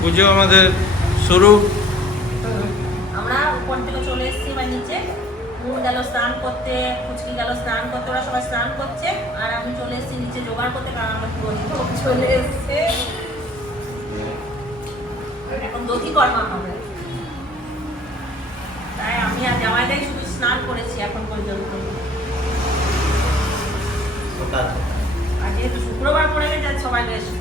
পুজো আমাদের শুরু। আমরা উপর থেকে চলে এসেছি বা নিচে। মুন গেল স্নান করতে, কুচকি গেল স্নান করতে, ওরা সবাই স্নান করছে। আর আমি চলে এসেছি নিচে জোগাড় করতে, কারণ আমার দধি চলে এসছে। এখন দধি কর্মা হবে, তাই আমি আর জামাইটাই শুধু স্নান করেছি এখন পর্যন্ত। আর যেহেতু শুক্রবার পড়ে গেছে, সবাই রেস্ট।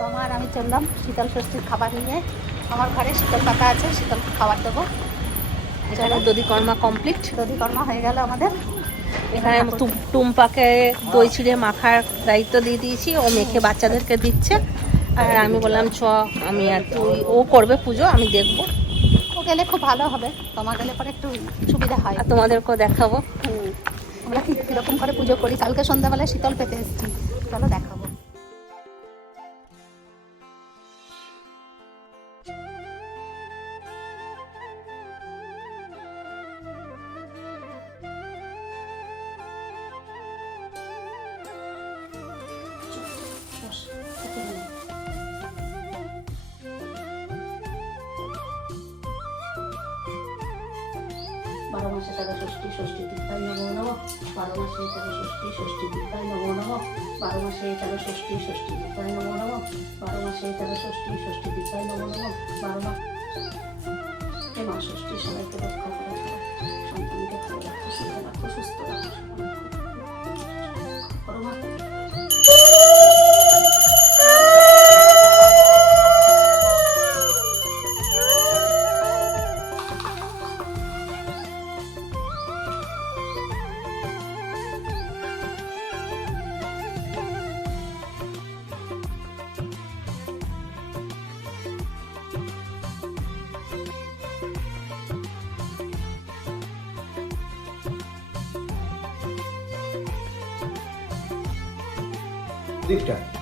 তোমার আমি চললাম শীতল ষষ্ঠীর খাবার নিয়ে। আমার ঘরে শীতল পাতা আছে, শীতল খাবার দেবো। এখানে দধি কর্মা কমপ্লিট। দধি কর্মা হয়ে গেল আমাদের। এখানে টুম্পাকে দই ছিঁড়ে মাখার দায়িত্ব দিয়ে দিয়েছি, ও মেখে বাচ্চাদেরকে দিচ্ছে। আর আমি বললাম চ, আমি আর তুই, ও করবে পুজো, আমি দেখবো। ও গেলে খুব ভালো হবে, তোমার গেলে পরে একটু সুবিধা হয়। আর তোমাদেরকেও দেখাবো। আমরা কীরকম করে পুজো করি। কালকে সন্ধ্যাবেলায় শীতল পেতে এসেছি, চলো দেখাবো। বারো মাসে তেরো ষষ্ঠী, ষষ্ঠী দীপায় নমো নমঃ। 12 মাসে তেরো ষষ্ঠী, ষষ্ঠী দীপায় নমো নমঃ। 12 মাসে তেরো ষষ্ঠী, ষষ্ঠী দীপায় নমো নমঃ। 12 মাসে তেরো ষষ্ঠী, ষষ্ঠী দীপায় নমো নমঃ। 12 মাস মা ষষ্ঠী সবাইকে রক্ষা করে, সন্তানকে ভালো রাখো, সুখে রাখো, সুস্থ রাখো। করো মা।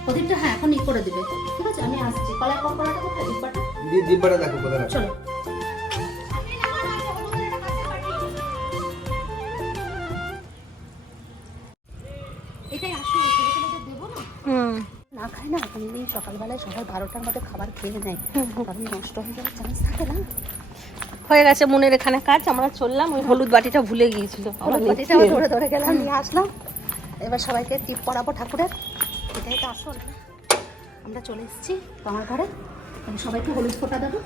প্রদীপটা হ্যাঁ এখন করে দিবে, ঠিক আছে? আমি আসছি। কলাই পকোড়াটা কোথায়? দিব্যাটা দিব্যাটা দেখো কোথায় রাখো। চলো। এটাই আসো, ছেলেদের দেবো না। না খাই না, আমি সকালবেলায় সবাই 12টার মধ্যে খাবার খেয়ে নেয়, কারণ নষ্ট হয়ে যাওয়ার চান্স থাকে না। হয়ে গেছে মুনের এখানে কাজ, আমরা চললাম। ওই হলুদ বাটিটা ভুলে গিয়েছিল, হলুদ বাটিটা আবার ধরে ধরে গেলাম, নিয়ে আসলাম। এবার সবাইকে টিপ পরাবো ঠাকুরের। এটাই তো আসল। আমরা চলে এসেছি আমার ঘরে, আমি সবাইকে হলুদ ফোঁটা দেবো।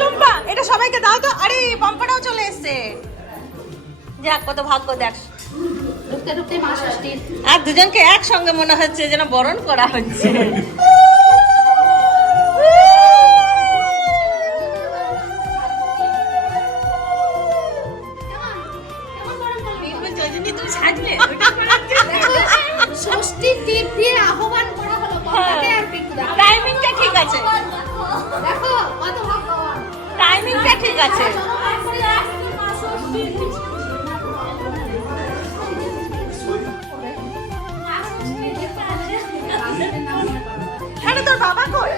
টুম্পা, এটা সবাইকে দাও তো। আরে পম্পাটাও চলে এসছে। যাক, কত ভাগ্য দেখ। ঢুকতে ঢুকতে মা ষষ্ঠীর। আর দুজনকে একসঙ্গে মনে হচ্ছে যেন বরণ করা হচ্ছে। তুমি সাজলে ষষ্ঠীর টিপ দিয়ে আহ্বান করা হলো পম্পাকে আর পিকুদা। টাইমিংটা ঠিক আছে, দেখো কত ভাগ্যবান। টাইমিংটা ঠিক আছে। আরে তোর বাবা কই?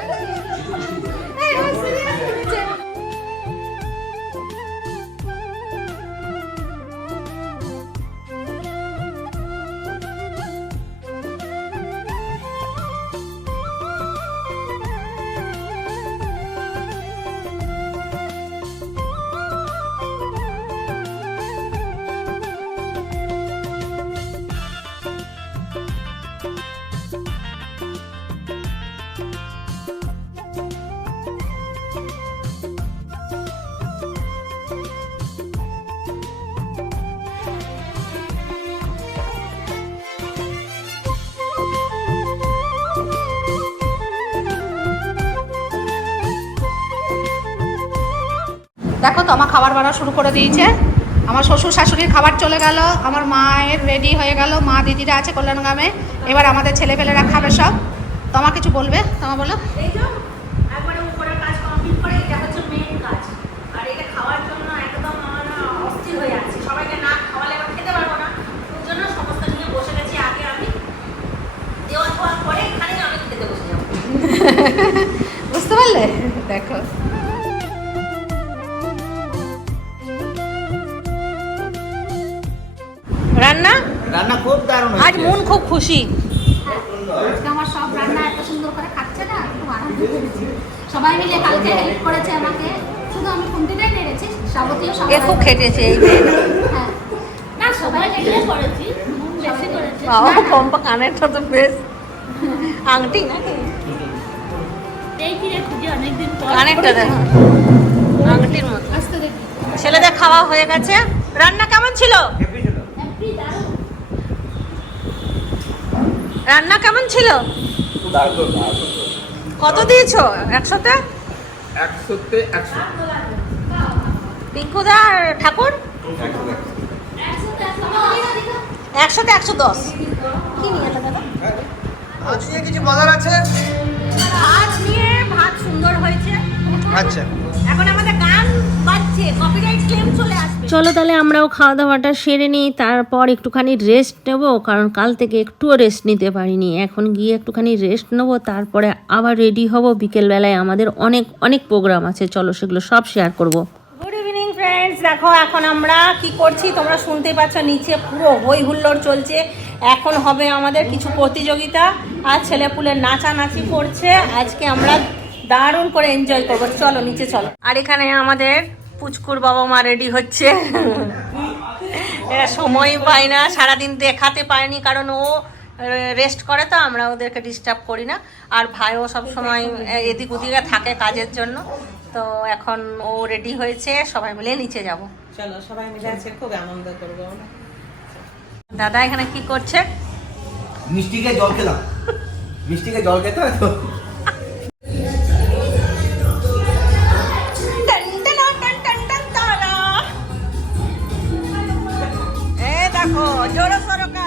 দেখো তো আমার খাবার বাড়া শুরু করে দিয়েছে। আমার শ্বশুর শাশুড়ির খাবার চলে গেল, আমার মায়ের রেডি হয়ে গেল, মা দিদিরা আছে কল্যাণগ্রামে। এবার আমাদের ছেলেপেলেরা খাবে সব। তোমা কিছু বলবে? তোমা বলো। এই যে একবারে উপরের কাজ কমপ্লিট করে এটা হচ্ছে মেইন কাজ। আর এটা খাওয়ার জন্য একদম আমরা অস্থির হয়ে যাচ্ছি, সবাইকে না খাওয়ালে আবার খেতে পারবো না। ওই জন্য সমস্ত নিয়ে বসে গেছি। আগে আমি দেওয়া খাওয়ার পরে এখানে আমি খেতে বসে যাবো। বুঝতে পারলে? দেখো রান্না রান্না খুব দারুণ আজ মন খুব খুশি। আজকে আমার সব রান্না এত সুন্দর করে খাচ্ছে না, খুব আনন্দ পেয়েছি। সবাই মিলে কালকে হেল্প করেছে আমাকে, শুধু আমি খুন্তিটাই নেড়েছি, সাবতীয় সবাই এ খুব খেটেছে এই মেয়েটা। হ্যাঁ না সবাই মিলে করেছি, বেশি করেছে। বাবা কম্পা কানেরটা তো বেশ আংটি নাকি এই কি রে খুঁজে অনেকদিন পর কানেরটা দেখো আংটির মতো। আসতে দেখি ছেলেদের খাওয়া হয়ে গেছে। রান্না কেমন ছিল? হ্যাপি দারুণ। রান্না কেমন ছিল? কত দিয়েছো? 100-তে? 100-তে 100। পিঙ্কুদা আর ঠাকুর 100-তে 110। কি নিয়ে এটা দাদা? আজ নিয়ে কিছু বলার আছে? ভাত নিয়ে ভাত সুন্দর হয়েছে। আচ্ছা, এখন আমাদের গান বাজছে, কপিরাইট ক্লেম চলে আসবে। চলো তাহলে আমরাও খাওয়া দাওয়াটা সেরে নিই, তারপর একটুখানি রেস্ট নেব, কারণ কাল থেকে একটুও রেস্ট নিতে পারিনি। এখন গিয়ে একটুখানি রেস্ট নেবো, তারপরে আবার রেডি হব। বিকেলবেলায় আমাদের অনেক অনেক প্রোগ্রাম আছে, চলো সেগুলো সব শেয়ার করব। গুড ইভিনিং ফ্রেন্ডস, দেখো এখন আমরা কি করছি তোমরা শুনতে পাচ্ছ, নিচে পুরো হই হুল্লোড় চলছে। এখন হবে আমাদের কিছু প্রতিযোগিতা আর ছেলেপুলে নাচানাচি করছে। আজকে আমরা দারুণ করে এনজয় করবো। চলো নিচে চলো। আর এখানে আমাদের পুচকুর বাবা মা রেডি হচ্ছে। এরা সময় পায় না, সারাদিন দেখাতে পারেনি কারণ ও রেস্ট করে, তো আমরা ওদেরকে ডিস্টার্ব করি না। আর ভাইও সব সময় এদিক ওদিকে থাকে কাজের জন্য। তো এখন ও রেডি হয়েছে, সবাই মিলে নিচে যাব। চলো সবাই মিলে আছে খুব আনন্দ করবো। দাদা এখানে কি করছে? মিষ্টিকে জল খেলাম, মিষ্টিকে জল খেতে হয় তো। দেখো জোরে সরকা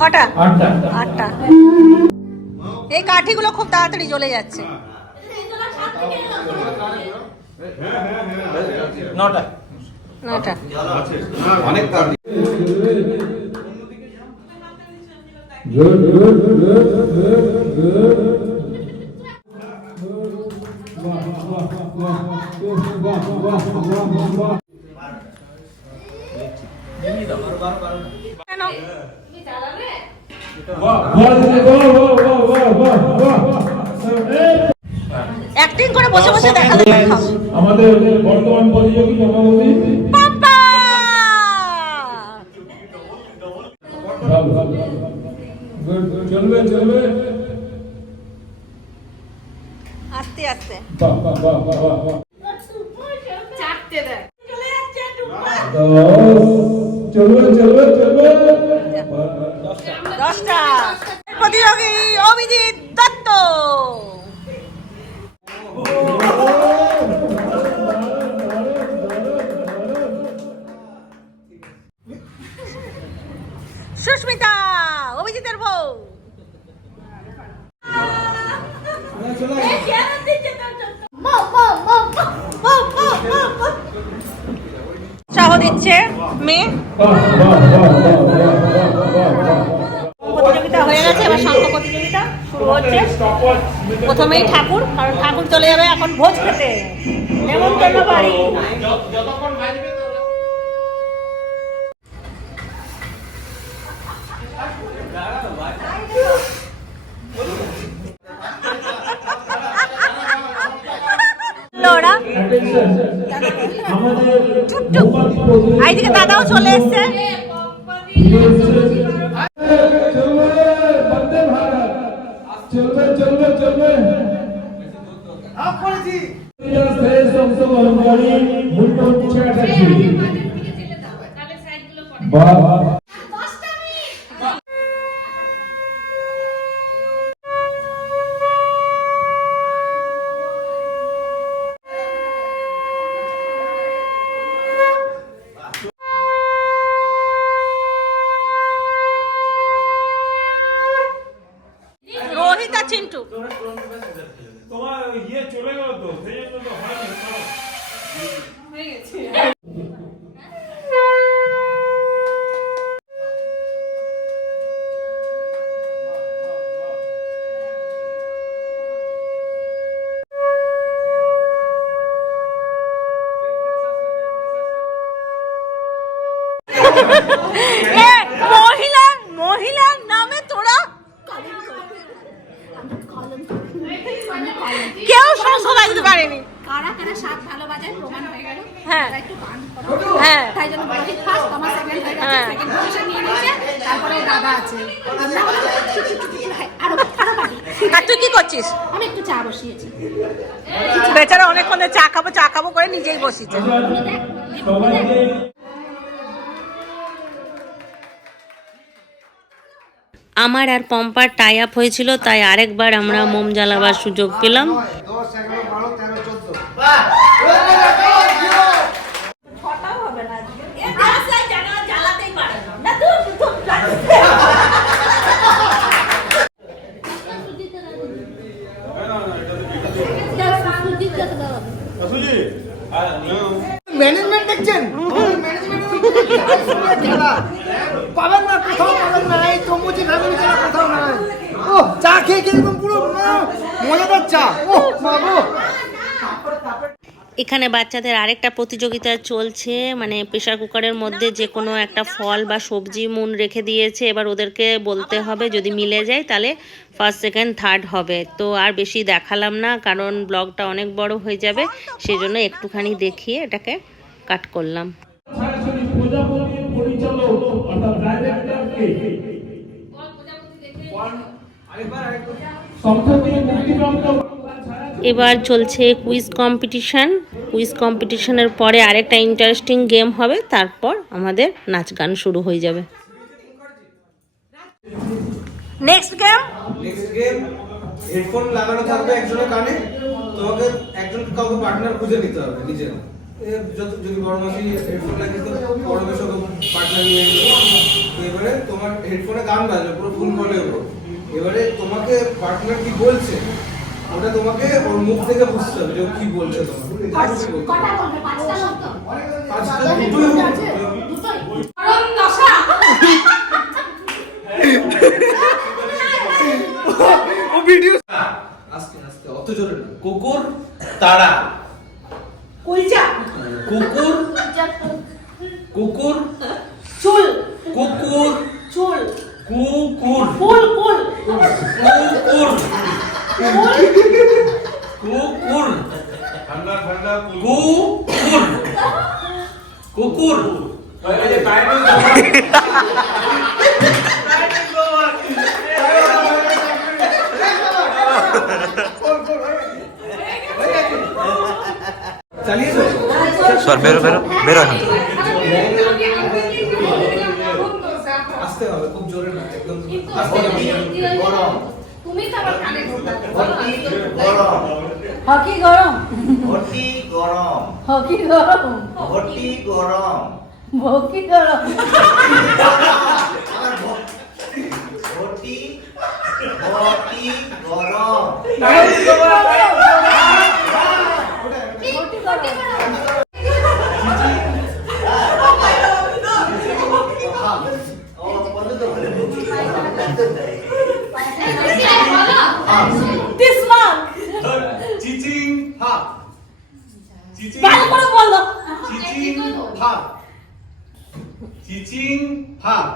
কটা? আটটা। এই কাঠিগুলো খুব তাড়াতাড়ি জ্বলে যাচ্ছে। নটা। অনেক কাজ। অ্যাক্টিং করে বসে বসে দেখালে আমাদের বর্তমান প্রতিযোগী সভাপতি চলবে চলবে আস্তে আস্তে বাহ বাহ বাহ বাহ বাহ চারটে দেখ চলবে চলবে চলবে 10টা। প্রতিযোগী অভিজিৎ দত্ত। সুস্মিতা অভিজিতের বউ। উৎসাহ দিচ্ছে মেয়ে। প্রতিযোগিতা হয়ে গেছে, এবার শঙ্খ প্রতিযোগিতা শুরু হচ্ছে। প্রথমেই ঠাকুর, কারণ ঠাকুর চলে যাবে এখন ভোজ খেতে নেমন্তন্ন বাড়ি। ওরা টুকটুক এইদিকে দাদাও চলে এসছে। চলবে চলবে চলবে অংশগ্রহণকারী মুন্টন চ্যাটার্জি বাহ রোহিত আর চিন্টু। তোমার ইয়ে চলে গেল তো সেই জন্য তো হয়নি হয়ে গেছে মহিলার নামে তোরা কেউ শঙ্খ বাজতে পারেনি। কারা কারা সাত ভালো বাজায় প্রমাণ হয়ে গেল। হ্যাঁ একটু গান করো। হ্যাঁ তাই জন্য রোহিত ফার্স্ট, তোমার সেকেন্ড হয়ে গেছে, হ্যাঁ। সেকেন্ড পজিশন নিয়ে নিয়েছে। তারপরে দাদা আছে, আমরা হলো আরো আরো পারি। আর তুই কি করছিস? আমি একটু চা বসিয়েছি। বেচারা অনেকক্ষণ চা খাবো করে নিজেই বসিছে। সবাইকে আমার আর পম্পার টাই আপ হয়েছিল, তাই আরেকবার আমরা মোম জ্বালাবার সুযোগ পেলাম। 10, 11, 12, 13, 14। জ্বালাতেই পারে না তুই। ম্যানেজমেন্ট দেখছেন? পাবেন না, কোথাও পাবেন না। এই চম্বুচি ফ্যামিলি ছাড়া কোথাও নাই। ও চা খেয়ে কিরকম পুরো মজাদার চা। ও বাবু এখানে বাচ্চাদের আরেকটা প্রতিযোগিতা চলছে, মানে প্রেশার কুকারের মধ্যে যে কোনো একটা ফল বা সবজি মুন রেখে দিয়েছে। এবার ওদেরকে বলতে হবে, যদি মিলে যায় তাহলে ফার্স্ট সেকেন্ড থার্ড হবে। তো আর বেশি দেখালাম না, কারণ ব্লগটা অনেক বড় হয়ে যাবে, সেজন্য একটুখানি দেখিয়ে এটাকে কাট করলাম। সরাসরি প্রজাপতির পরিচালক অর্থাৎ ডাইরেক্টরকে সম্প্রতি মুক্তিপ্রাপ্ত এবার চলছে কুইজ কম্পিটিশান। কুইজ কম্পিটিশনের পরে আরেকটা ইন্টারেস্টিং গেম হবে, তারপর আমাদের নাচ গান শুরু হয়ে যাবে। Next game next game headphone লাগানো থাকবে একজনের কানে, তোমাকে একজন কাউকে পার্টনার খুঁজে নিতে হবে নিজের। যদি বড় মাসি হেডফোন লাগিয়ে তো বড় মাসি পার্টনার নিয়ে নিল। এবারে তোমার হেডফোনে গান বাজবে পুরো ফুল ভলিউমে উপর। এবারে তোমাকে পার্টনার কি বলছে ওটা তোমাকে ওর মুখ থেকে বুঝতে হবে যে ও কি বলছে তোমাকে। কটা বলবে? 5টা শব্দ? পাঁচটা দুটোই হবে। দুটোই? ও ভিডিও আস্তে আস্তে অত জোরে না। কুকুর তারা, কুলচা, কুকুর কুকুর চুল, কুকুর চুল, কুকুর ফুল, ফুল, কুকুর কুকুর ঠান্ডা ঠান্ডা কুকুর কুকুর চালিয়েছো? সর বেরো বেরো বেরো এখান থেকে। আসতে হবে, খুব জোরে না, একদম কিন্তু আস্তে আস্তে। গরম তুমি তো আমার কানে ঢোকাতে গরম হকি গরম, ঘটি গরম হকি গরম, ঘটি গরম ভকি গরম, ঘটি ঘটি গরম চিচিং হ্যাঁ চিচিং ভালো করে বলো। চিচিং হ্যাঁ চিচিং হ্যাঁ।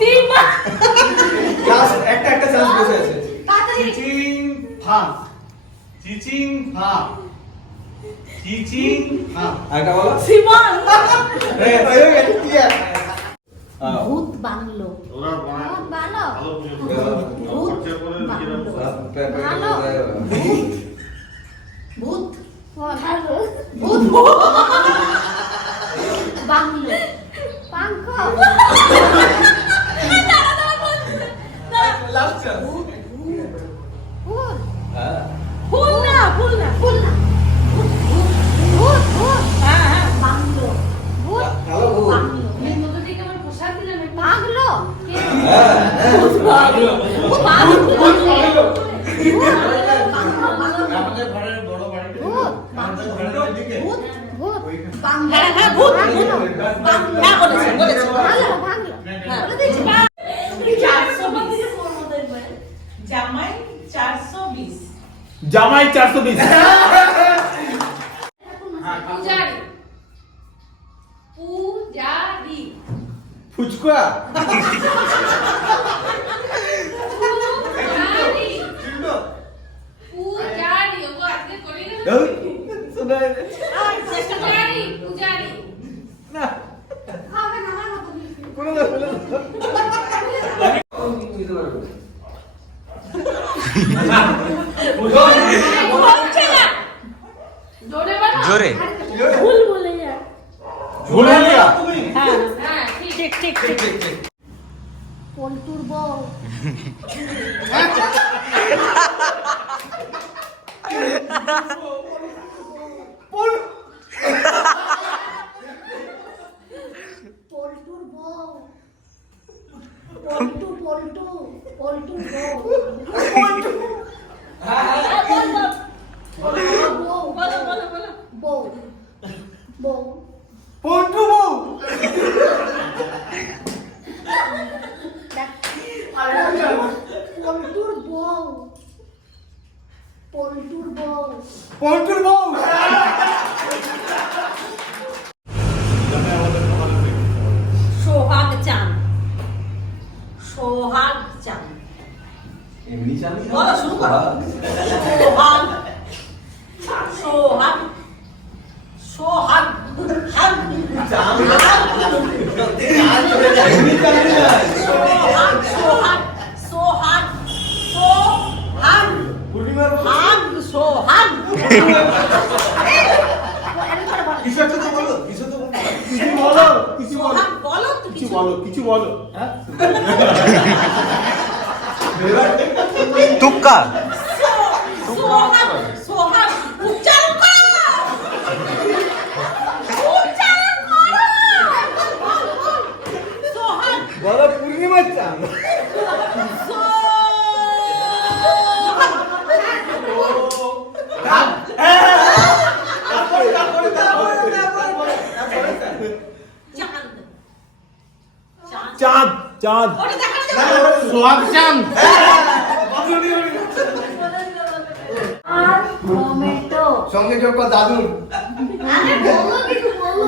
তিনবার জাস্ট একটা একটা চান্স বসে আছে। চিচিং হ্যাঁ চিচিং হ্যাঁ চিচিং হ্যাঁ। আরেকটা বলো। সিমন, হয়ে গেছে, ক্লিয়ার। ভূত বাংলো। ভূত বাংলো। ভূত বাংলো। ভূত ভালো। ভূত বাংলো। পাঙ্খ। Last chance. ভূত। হ্যাঁ ফুল না, ফুল না, ভুল না। ভূত ভূত ভূত ভূত হ্যাঁ হ্যাঁ, বাংলো। ভূত ভালো ভুল। বাংলো। বাংলো। আমাদের ঘরের বড় বাড়িতে ভূত ভূত ভূত বাংলো। হ্যাঁ হ্যাঁ, ভূত, বাংলো। হ্যাঁ বলেছে, বলেছে। ভালো ভালো বলে দিয়েছি। 420 জামাই 420, জামাই 420 পূজারি পূজারি ফুচকা পূজারি ওগো আজকে করি না। শোনা পূজারি পূজারি না হবে না আমার মতো কোনো না বলে বলছে না, জোরে বলো। জোরে ভুল বলে যা। ভুলে গিয়া হ্যাঁ হ্যাঁ ঠিক ঠিক ঠিক ঠিক। পল্টুর বউ পল্টুর বউ পল্টু পল্টু পল্টুর বউ বউ বলো বলো বলো। বউ বউ পল্টু বউ পল্টুর বউ পল্টুর বউ পল্টুর বউ সোহাগ চান, সোহাগ চান, এমনি জানি বলো শুরু করো। সোহাগ সোহাগ সোহাগ হাগ সোহাগ সোহাগ সোহাগ সোহাগ হাগ সোহাগ। কিছু একটা তো বলো, কিছু তো বলো, কিছু বলো, কিছু বলো, সোহাগ বলো তো কিছু কিছু। বলো, কিছু বলো। হ্যাঁ তুক্কা চাঁদ সোয়াবচান আর টমেটো সঙ্গে যোগ কর দাদুর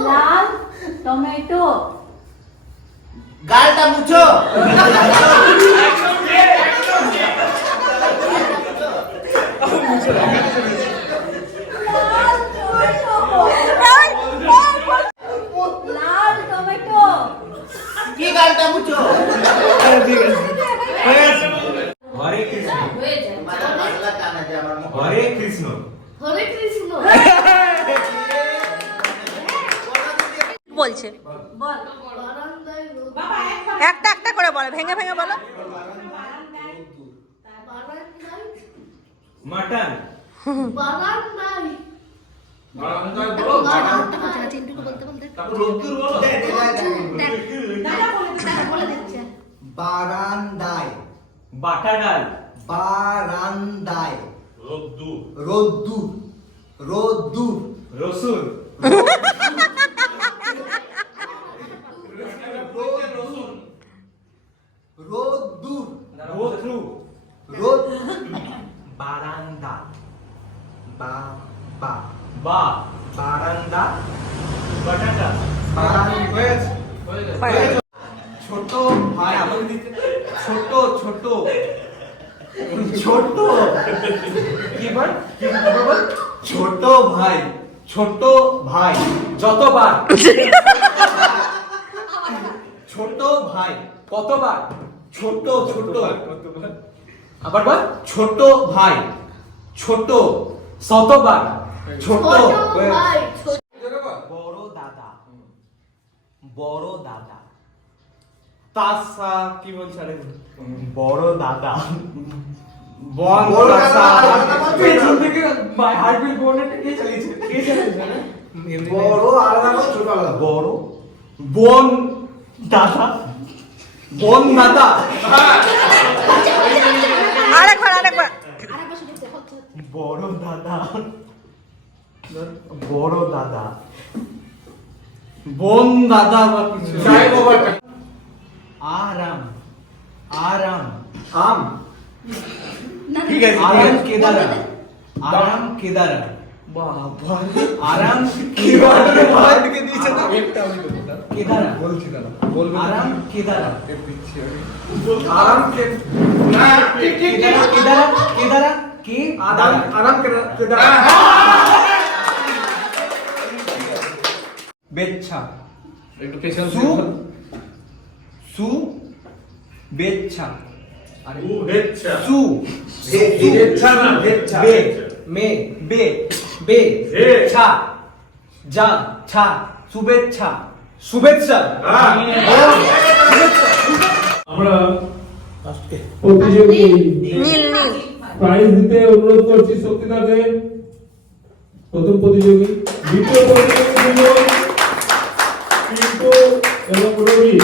লাল টমেটো গালটা মুছো লাল টমেটো কি গালটা মুছো হরে কৃষ্ণ মানে বাংলা টান আছে আমার মুখে। হরে কৃষ্ণ হরে কৃষ্ণ বলছে বল একটা একটা করে বলো, ভেঙে ভেঙে বলো। মাটন বারান্দায় বাটা ডাল বারান্দায় রোদ্দুর রোদ্দুর রোদ্দুর রসুন রোদ্দুর রোদ্রু রোদ বারান্দা বা বা বা বারান্দা বাটাটা ছোট ভাই ছোট ছোট ছোট কি বল ছোট ভাই ছোট ভাই যতবার ছোট ভাই কতবার ছোট ছোট আবার বল ছোট ভাই ছোট শতবার ছোট বড় দাদা বড় দাদা তাসা কি বলছে আরে বড় দাদা বন তাসা পেছন থেকে মাই হার্ট বিট বোনেটা কে চালিয়েছে না বড় আলাদা ছোট আলাদা বড় বন দাদা বন দাদা আরেকবার আরেকবার। বড় দাদা বড় দাদা বন দাদা বা কিছু আরাম আরাম আম ঠিক আছে আরাম কেদারা আরাম কেদারা বাবা আরাম কেদারা ভাইকে দিয়েছে তো একটা আমি কেদারা বলছি না বলবো আরাম কেদারা আরাম কে না ঠিক ঠিক কেদারা কেদারা কে আরাম আরাম কেদারা বেচ্ছা একটু পেছন সু বেচ্ছা আরে ভেচ্ছা সু বেচ্ছা না বেচ্ছা বে মে বে বে ছা যা ছা শুভেচ্ছা শুভেচ্ছা আমরা প্রতিযোগী নীল নীল প্রাইজ দিতে অনুরোধ করছি শক্তিদাকে। প্রথম প্রতিযোগী, দ্বিতীয় প্রতিযোগী ছিল পিন্টু এবং রবি,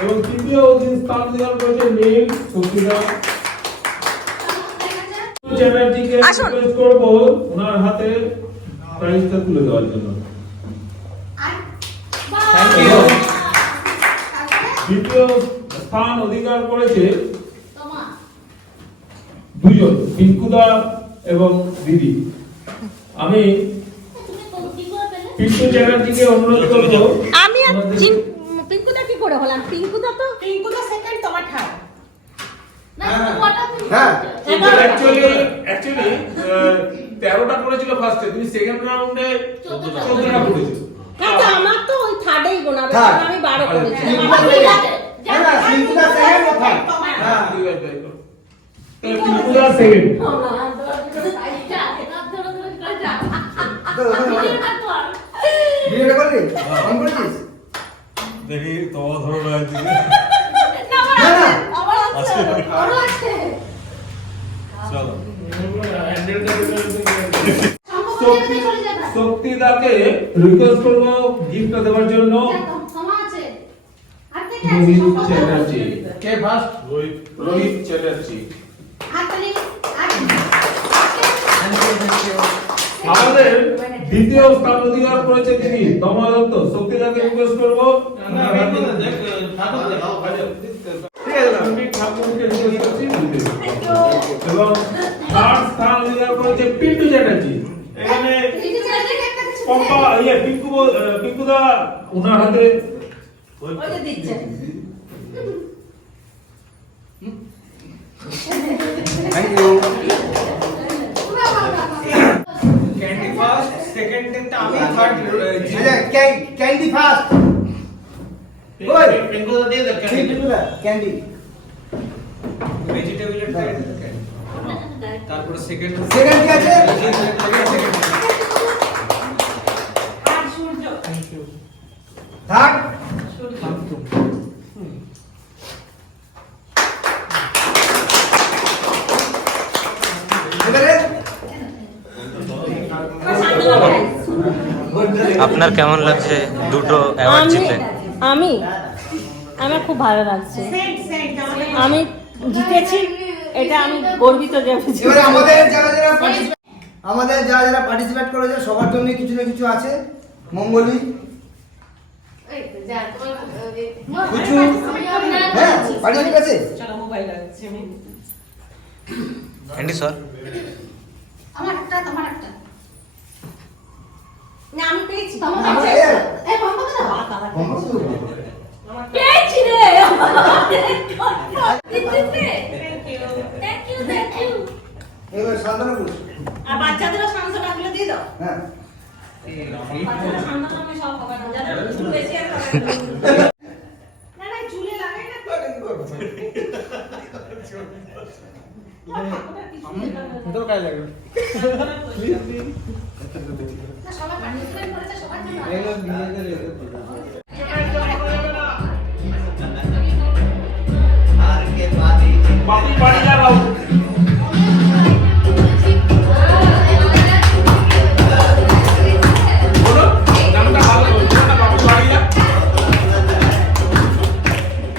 এবং তৃতীয় স্থান অধিকার করেছে নীল শক্তিদা। চ্যাটার্জিকে রিকোয়েস্ট করব ওনার হাতে প্রাইজটা তুলে দেওয়ার জন্য। থ্যাংক ইউ দ্বিতীয় স্থান অধিকার করেছে দুজন, পিঙ্কুদা এবং দিদি। আমি পিন্টু চ্যাটার্জিকে অনুরোধ করব। আমি আর পিঙ্কুদা কি করে হলাম? পিঙ্কুদা তো পিঙ্কুদা সেকেন্ড, তোমার থার্ড। হ্যাঁ অ্যাকচুয়ালি 13টা করেছিল ফার্স্টে, তুমি সেকেন্ড রাউন্ডে 14টা করেছো। কিন্তু আমার তো ওই থার্ডেই গোনা, Third। আমি 12 করেছি। না সিম্পুল সেকেন্ড কথা হ্যাঁ পিঙ্কুদা সেকেন্ড। ভিডিওটা করলি অন করেছিস দেখি তোমার ধরো না দিদি। না না চলো শক্তিদাকে রিকোয়েস্ট করব গিফট দেওয়ার জন্য। রোহিত চ্যাটার্জি কে ফার্স্ট রোহিত চ্যাটার্জি। আমাদের দ্বিতীয় স্থান অধিকার করেছে তিনি দমা দত্ত। শক্তিদাকে রিকোয়েস্ট করবো আমি ঠাকুরকে রিকোয়েস্ট করছি দিতে। এবং থার্ড স্থান অধিকার করেছে পিন্টু চ্যাটার্জি। এখানে পম্পা পিঙ্কুদা ওনার হাতে ওই যে দিচ্ছে thank you. Candy first, second টা আমি, থার্ড ক্যান্ডি ফার্স্ট ওই ক্যান্ডি ভেজিটেবলের তারপরে সেকেন্ড সেকেন্ড কি আছে আর সূর্য থার্ড এবারে আপনার কেমন লাগছে দুটো অ্যাওয়ার্ড জিতে? আমি আমার খুব ভালো লাগছে, আমি জিতেছি, এটা আমি গর্বিত যে আমি জিতেছি। এবারে আমাদের যারা পার্টিসিপেট করেছে সবার জন্য কিছু না কিছু আছে। মঙ্গলি কিছু হ্যাঁ পার্টিসিপেট আছে। চলো মোবাইল আছে আমি অ্যান্ডি স্যার আমার একটা তোমার একটা না আমি পেয়েছি এই বন্ধ করে দাও পেয়েছি রে থ্যাংক ইউ এবার সান্ত্বনা পুরুষ আর বাচ্চাদেরও সামনে ডাকলে দিয়ে দাও হ্যাঁ বাচ্চাদের সামনে আমি সব হবে না যাদের চুল বেশি আছে না না চুলে লাগাই না তোর কাজ লাগবে না সবাই পার্টিসিপেট করেছে সবার জন্য এগুলো নিজেদের বাপি বাড়ি